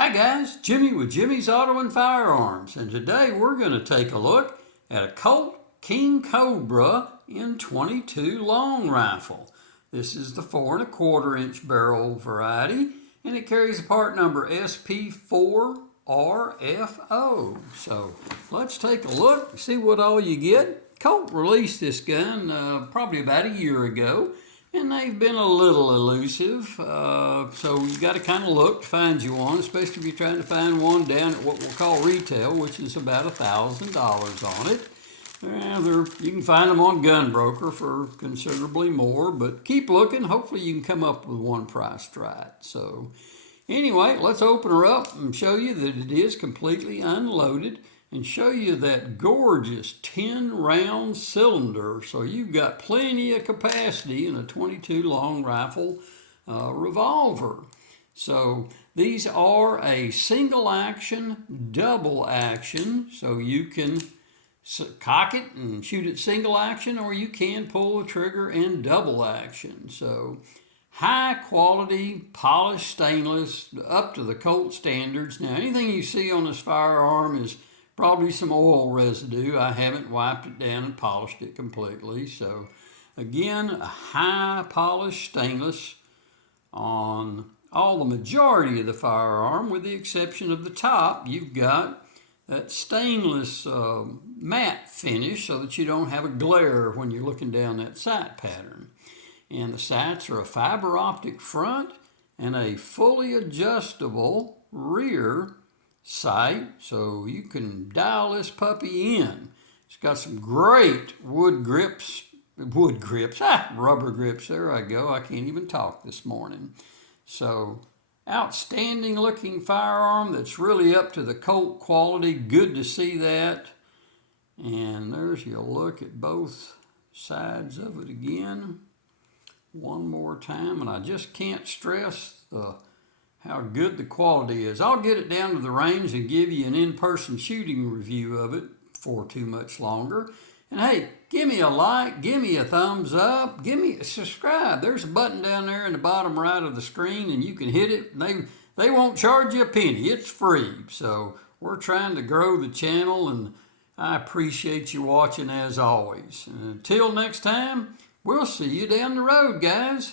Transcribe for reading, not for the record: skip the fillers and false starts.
Hi guys, Jimmy with Jimmy's Auto and Firearms, and today we're going to take a look at a Colt King Cobra in 22 long rifle. This is the 4¼ inch barrel variety, and it carries a part number SP4RFO. So let's take a look, see what all you get. Colt released this gun probably about a year ago, and they've been a little elusive, so you got to kind of look to find you one, especially if you're trying to find one down at what we'll call retail, which is about $1,000 on it. You can find them on Gunbroker for considerably more, but keep looking. Hopefully you can come up with one priced right. So anyway, let's open her up and show you that it is completely unloaded, and show you that gorgeous 10-round cylinder. So you've got plenty of capacity in a 22 long rifle revolver. So these are a single action, double action, so you can cock it and shoot it single action, or you can pull the trigger in double action. So high quality polished stainless up to the Colt standards. Now anything you see on this firearm is probably some oil residue. I haven't wiped it down and polished it completely. So again, a high polished stainless on the majority of the firearm, with the exception of the top. You've got that stainless matte finish so that you don't have a glare when you're looking down that sight pattern. And the sights are a fiber optic front and a fully adjustable rear sight, so you can dial this puppy in. It's got some great rubber grips, there I go, I can't even talk this morning. So outstanding looking firearm that's really up to the Colt quality. Good to see that. And there's your look at both sides of it again one more time, and I just can't stress how good the quality is. I'll get it down to the range and give you an in-person shooting review of it before too much longer. And hey, give me a like, give me a thumbs up, give me a subscribe. There's a button down there in the bottom right of the screen, and you can hit it. They won't charge you a penny. It's free. So we're trying to grow the channel, and I appreciate you watching as always. And until next time, we'll see you down the road, guys.